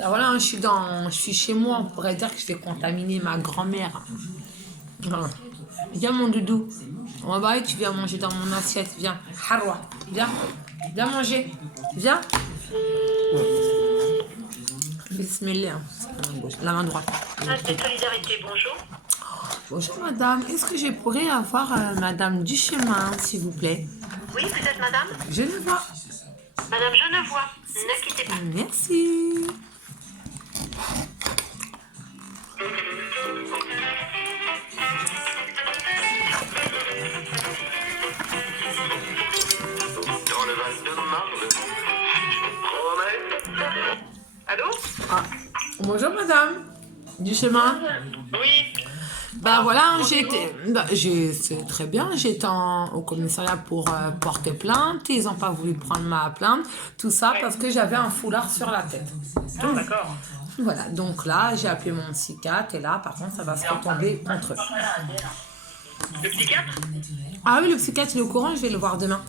Alors voilà, je suis chez moi, on pourrait dire que je vais contaminer ma grand-mère. Voilà. Viens mon doudou. On va voir, tu viens manger dans mon assiette. Viens. Harwa. Viens. Viens manger. Viens. Bismillah. La main droite. Reste de solidarité, bonjour. Bonjour madame. Est-ce que je pourrais avoir madame Duchemin, s'il vous plaît? Oui, vous êtes madame? Je le vois. Madame Genevois, ne quittez pas. Merci. Dans le Val-de-Marne, je promets. Allô? Ah. Bonjour madame Duchemin. Oui. Bah voilà, c'est très bien, j'étais au commissariat pour porter plainte, ils n'ont pas voulu prendre ma plainte, tout ça parce que j'avais un foulard sur la tête. Ah, d'accord. Voilà, donc là, j'ai appelé mon psychiatre et là, par contre, ça va se retomber contre eux. Le psychiatre? Ah oui, le psychiatre, il est au courant, je vais le voir demain.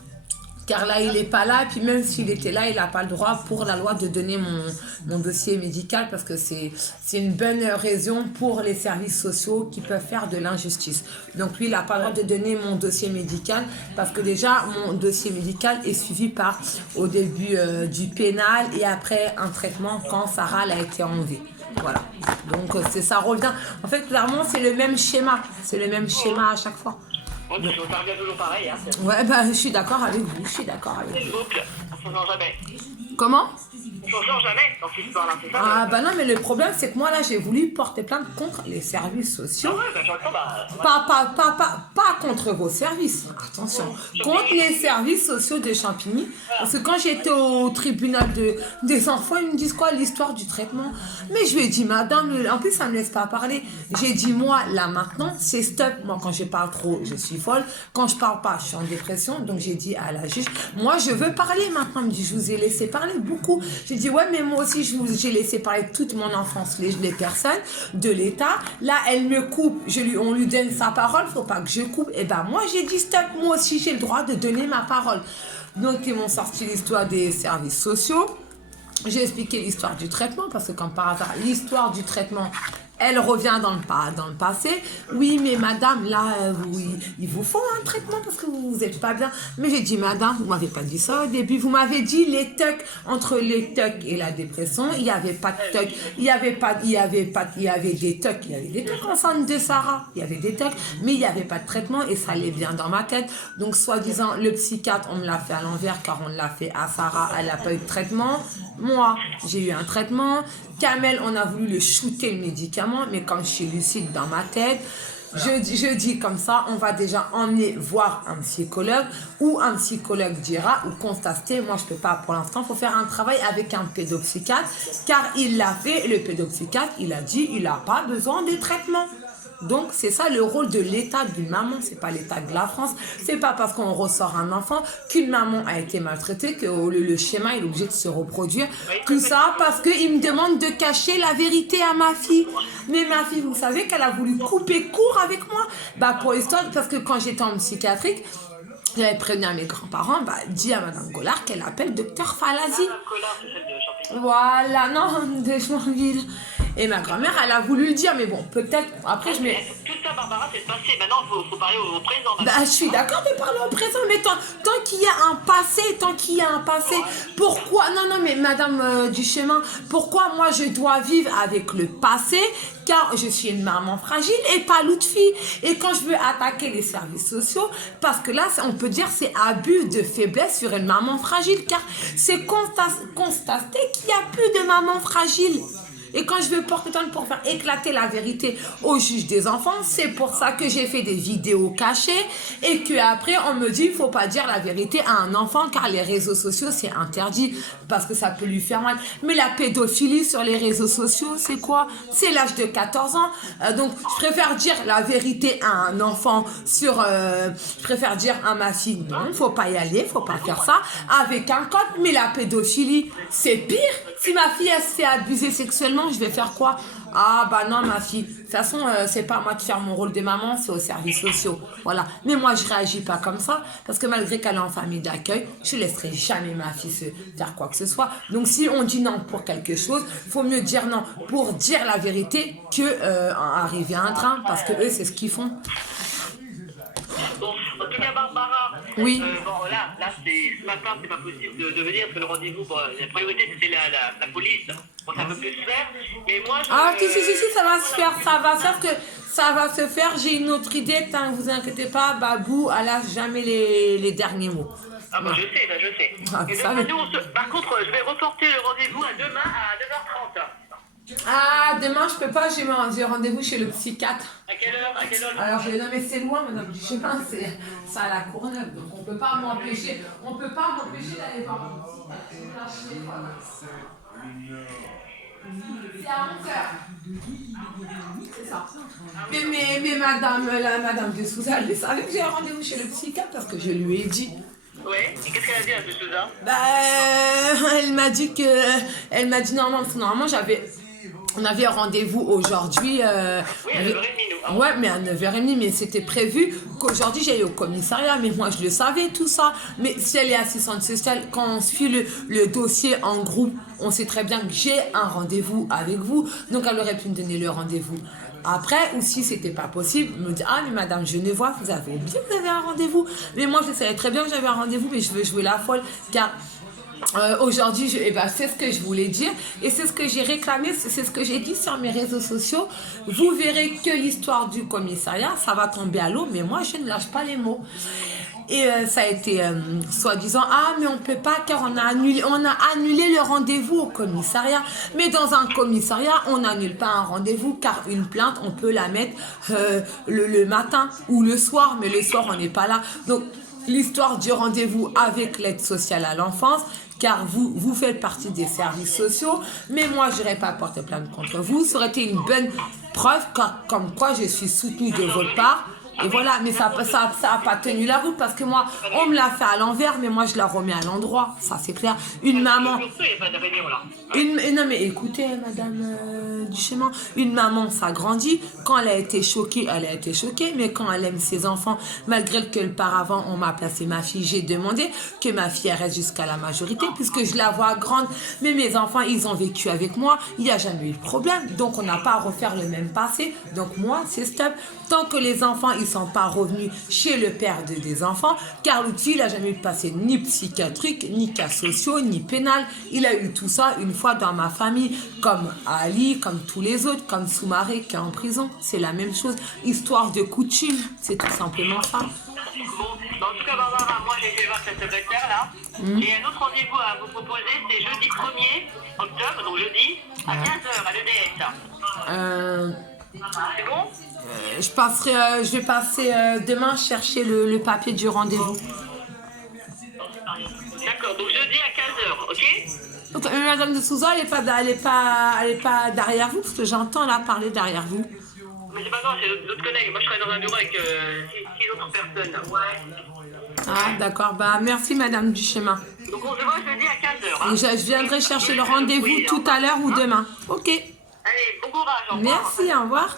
Car là, il n'est pas là, et puis même s'il était là, il n'a pas le droit pour la loi de donner mon dossier médical parce que c'est une bonne raison pour les services sociaux qui peuvent faire de l'injustice. Donc lui, il n'a pas le droit de donner mon dossier médical parce que déjà, mon dossier médical est suivi par, au début du pénal et après un traitement quand Sarah a été enlevée. Voilà. Donc ça revient. En fait, clairement, c'est le même schéma. C'est le même schéma à chaque fois. On revient toujours pareil, hein. Ouais, bah, je suis d'accord avec vous. Je suis d'accord avec C'est vous. une boucle, on ne change jamais. Comment? On ne change jamais dans cette histoire-là, c'est ça? Ah bah non, mais le problème, c'est que moi, là, j'ai voulu porter plainte contre les services sociaux. Ouais, bah j'entends, bah... Pas contre vos services, attention. Contre les services sociaux de Champigny. Parce que quand j'étais au tribunal des enfants, ils me disent quoi, l'histoire du traitement. Mais je lui ai dit, madame, en plus, ça ne me laisse pas parler. J'ai dit, moi, là, maintenant, c'est stop. Moi, quand je parle trop, je suis folle. Quand je parle pas, je suis en dépression. Donc, j'ai dit à la juge, moi, je veux parler maintenant. Elle me dit, je vous ai laissé parler beaucoup. J'ai dit, ouais, mais moi aussi, j'ai laissé parler toute mon enfance, les personnes de l'État. Là, elle me coupe, on lui donne sa parole, faut pas que je coupe. Et ben moi, j'ai dit, stop, moi aussi, j'ai le droit de donner ma parole. Donc, ils m'ont sorti l'histoire des services sociaux. J'ai expliqué l'histoire du traitement, parce que comme par hasard, l'histoire du traitement, elle revient dans le passé. Oui, mais madame, là, il vous faut un traitement parce que vous n'êtes pas bien. Mais j'ai dit, madame, vous m'avez pas dit ça au début. Vous m'avez dit les tocs, entre les tocs et la dépression, il n'y avait pas de tocs. Il y avait des tocs. Il y avait des tocs ensemble de Sarah. Il y avait des tocs, mais il n'y avait pas de traitement et ça allait bien dans ma tête. Donc, soi-disant, le psychiatre, on me l'a fait à l'envers car on l'a fait à Sarah. Elle n'a pas eu de traitement. Moi, j'ai eu un traitement. Kamel, on a voulu le shooter le médicament, mais comme je suis lucide dans ma tête, je dis comme ça, on va déjà emmener voir un psychologue, ou un psychologue dira, ou constater, moi je peux pas pour l'instant, il faut faire un travail avec un pédopsychiatre, car il l'a fait, le pédopsychiatre, il a dit, il n'a pas besoin de traitement. Donc, c'est ça le rôle de l'État d'une maman, c'est pas l'État de la France. C'est pas parce qu'on ressort un enfant qu'une maman a été maltraitée que le schéma est obligé de se reproduire. Tout ça parce qu'il me demande de cacher la vérité à ma fille. Mais ma fille, vous savez qu'elle a voulu couper court avec moi. Bah, pour l'histoire, parce que quand j'étais en psychiatrique, j'avais prévenu à mes grands-parents, bah, dis à Madame Gollard qu'elle appelle Docteur Falazi. Madame Collard, c'est celle de Champigny. Voilà, non, de Joinville. Et ma grand-mère, elle a voulu le dire, mais bon, peut-être, après je mets... Tout ça, Barbara, c'est le passé. Maintenant, il faut parler au présent. Bah, je suis d'accord de parler au présent, mais tant qu'il y a un passé, pourquoi... Non, mais Madame Duchemin, pourquoi moi je dois vivre avec le passé, car je suis une maman fragile et pas l'autre fille. Et quand je veux attaquer les services sociaux, parce que là, on peut dire c'est abus de faiblesse sur une maman fragile, car c'est constaté qu'il n'y a plus de maman fragile. Et quand je veux porter plainte pour faire éclater la vérité au juge des enfants, c'est pour ça que j'ai fait des vidéos cachées et qu'après on me dit il ne faut pas dire la vérité à un enfant car les réseaux sociaux c'est interdit parce que ça peut lui faire mal. Mais la pédophilie sur les réseaux sociaux c'est quoi? C'est l'âge de 14 ans. Donc je préfère dire la vérité à un enfant je préfère dire à ma fille non, il ne faut pas y aller, il ne faut pas faire ça avec un code. Mais la pédophilie c'est pire. Si ma fille elle se fait abuser sexuellement demain, je vais faire quoi? Ah, bah non, ma fille. De toute façon, c'est pas à moi de faire mon rôle de maman, c'est aux services sociaux. Voilà. Mais moi, je réagis pas comme ça, parce que malgré qu'elle est en famille d'accueil, je laisserai jamais ma fille se faire quoi que ce soit. Donc, si on dit non pour quelque chose, faut mieux dire non pour dire la vérité que arriver à un train, parce que eux, c'est ce qu'ils font. Bon, en tout cas, Barbara. Oui. Bon, là, ce matin, c'est pas possible de venir, parce que le rendez-vous, bon, la priorité, c'était la police. Bon, ça peut plus se faire. Mais moi, Ah, si, ça va se faire. Ça va se faire. J'ai une autre idée, ne vous inquiétez pas. Babou, elle a jamais les derniers mots. Ah, bah, je sais. Ah, Et ça donc, va. nous, par contre, je vais reporter le rendez-vous à demain à 9h30. Ah, demain, je peux pas, j'ai rendez-vous chez le psychiatre. À quelle heure? Alors, non, mais c'est loin, madame Duchemin, c'est à la Courneuve, donc on peut pas m'empêcher d'aller voir mon psychiatre. C'est à 11h. C'est ça. Mais madame de Souza, elle savait que j'ai un rendez-vous chez le psychiatre parce que je lui ai dit. Ouais, et qu'est-ce qu'elle a dit à ce Souza? Bah, elle m'a dit normalement, parce que normalement on avait un rendez-vous aujourd'hui. Oui, à 9h30, nous. Ouais, mais à 9h30, mais c'était prévu qu'aujourd'hui j'aille au commissariat, mais moi je le savais tout ça. Mais si elle est assistante sociale, quand on suit le dossier en groupe, on sait très bien que j'ai un rendez-vous avec vous, donc elle aurait pu me donner le rendez-vous après, ou si c'était pas possible, me dire ah mais madame Genevois, vous avez oublié que vous avez un rendez-vous. Mais moi je savais très bien que j'avais un rendez-vous, mais je veux jouer la folle car aujourd'hui, c'est ce que je voulais dire et c'est ce que j'ai réclamé, c'est ce que j'ai dit sur mes réseaux sociaux. Vous verrez que l'histoire du commissariat, ça va tomber à l'eau, mais moi, je ne lâche pas les mots. Et ça a été soi-disant, ah mais on peut pas car on a annulé le rendez-vous au commissariat. Mais dans un commissariat, on n'annule pas un rendez-vous car une plainte, on peut la mettre le matin ou le soir, mais le soir, on n'est pas là. Donc, l'histoire du rendez-vous avec l'aide sociale à l'enfance, car vous faites partie des services sociaux, mais moi, je n'aurais pas porté plainte contre vous. Ça aurait été une bonne preuve comme quoi je suis soutenue de votre part. Et voilà, mais ça a pas tenu la route parce que moi, on me l'a fait à l'envers, mais moi, je la remets à l'endroit. Ça, c'est clair. Une maman... Non, mais écoutez, madame Duchemin, une maman, ça grandit. Quand elle a été choquée, mais quand elle aime ses enfants, malgré que auparavant, on m'a placé ma fille, j'ai demandé que ma fille elle reste jusqu'à la majorité, puisque je la vois grande. Mais mes enfants, ils ont vécu avec moi. Il n'y a jamais eu de problème. Donc, on n'a pas à refaire le même passé. Donc, moi, c'est stop. Tant que les enfants, ils sont pas revenus chez le père des enfants, car l'outil, il n'a jamais eu de passé ni psychiatrique, ni cas sociaux, ni pénal. Il a eu tout ça une fois dans ma famille, comme Ali, comme tous les autres, comme Soumaré qui est en prison. C'est la même chose. Histoire de coutume, c'est tout simplement ça. Bon, en tout cas, Barbara, moi j'ai fait voir cette secrétaire là. J'ai un autre rendez-vous à vous proposer, c'est jeudi 1er octobre, donc jeudi, à 15h à l'EDS. C'est bon? Je vais passer demain chercher le papier du rendez-vous. D'accord, donc jeudi à 15h, ok? Donc, madame de Souza, elle est pas derrière vous, parce que j'entends là parler derrière vous. Mais c'est pas grave, c'est d'autres collègues. Moi je travaille dans un bureau avec 6 autres personnes. Ouais. Ah, d'accord. Bah, merci, madame Duchemin. Donc on se voit jeudi à 15h. Hein. Je viendrai chercher le rendez-vous tout à l'heure ou demain. Ok. Allez, bon courage. Au revoir. Merci, au revoir.